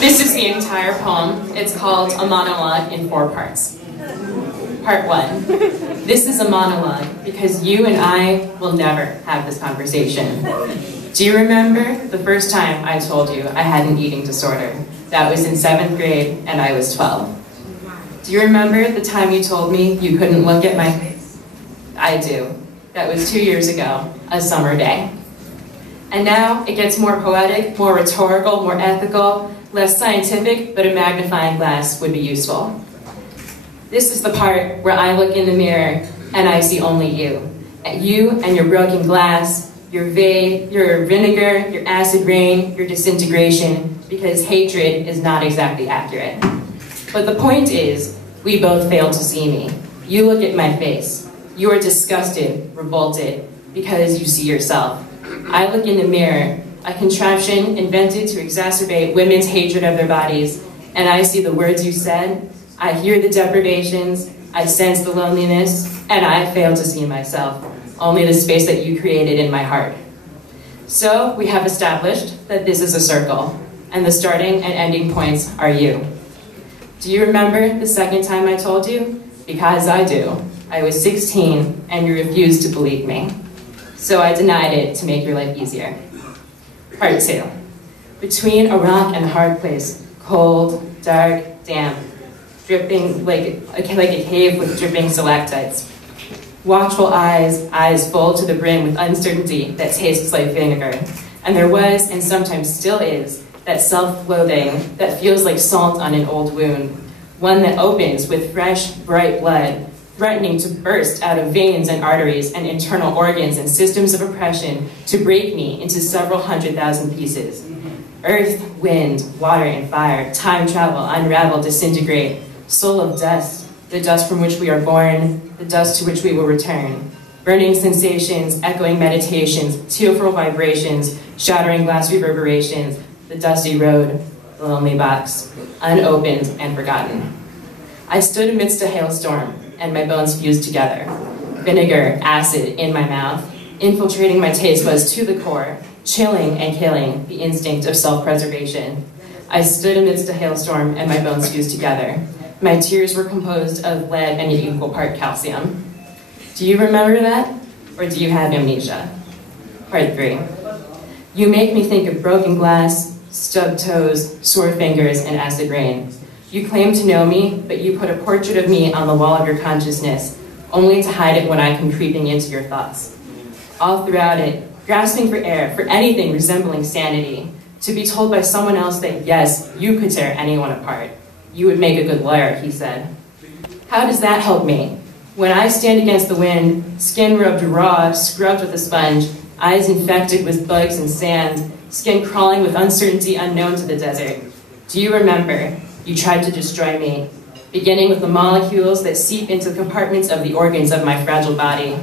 This is the entire poem. It's called A Monologue in 4 parts. Part 1. This is a monologue because you and I will never have this conversation. Do you remember the first time I told you I had an eating disorder? That was in 7th grade and I was 12. Do you remember the time you told me you couldn't look at my face? I do. That was 2 years ago, a summer day. And now it gets more poetic, more rhetorical, more ethical, less scientific, but a magnifying glass would be useful. This is the part where I look in the mirror and I see only you. You and your broken glass, your vinegar, your acid rain, your disintegration, because hatred is not exactly accurate. But the point is, we both fail to see me. You look at my face. You are disgusted, revolted, because you see yourself. I look in the mirror, a contraption invented to exacerbate women's hatred of their bodies, and I see the words you said, I hear the deprivations, I sense the loneliness, and I fail to see myself, only the space that you created in my heart. So we have established that this is a circle, and the starting and ending points are you. Do you remember the second time I told you? Because I do. I was 16, and you refused to believe me. So I denied it to make your life easier. Part 2. Between a rock and a hard place, cold, dark, damp, dripping like a cave with dripping stalactites. Watchful eyes, eyes full to the brim with uncertainty that tastes like vinegar. And there was, and sometimes still is, that self-loathing that feels like salt on an old wound. One that opens with fresh, bright blood, threatening to burst out of veins and arteries and internal organs and systems of oppression to break me into several 100,000 pieces. Earth, wind, water, and fire, time travel, unravel, disintegrate, soul of dust, the dust from which we are born, the dust to which we will return. Burning sensations, echoing meditations, tearful vibrations, shattering glass reverberations, the dusty road, the lonely box, unopened and forgotten. I stood amidst a hailstorm, and my bones fused together. Vinegar, acid in my mouth, infiltrating my taste buds to the core, chilling and killing the instinct of self-preservation. I stood amidst a hailstorm, and my bones fused together. My tears were composed of lead and an equal part calcium. Do you remember that, or do you have amnesia? Part 3. You make me think of broken glass, stubbed toes, sore fingers, and acid rain. You claim to know me, but you put a portrait of me on the wall of your consciousness, only to hide it when I come creeping into your thoughts. All throughout it, grasping for air, for anything resembling sanity, to be told by someone else that yes, you could tear anyone apart. You would make a good lawyer, he said. How does that help me? When I stand against the wind, skin rubbed raw, scrubbed with a sponge, eyes infected with bugs and sand, skin crawling with uncertainty unknown to the desert. Do you remember? You tried to destroy me, beginning with the molecules that seep into the compartments of the organs of my fragile body,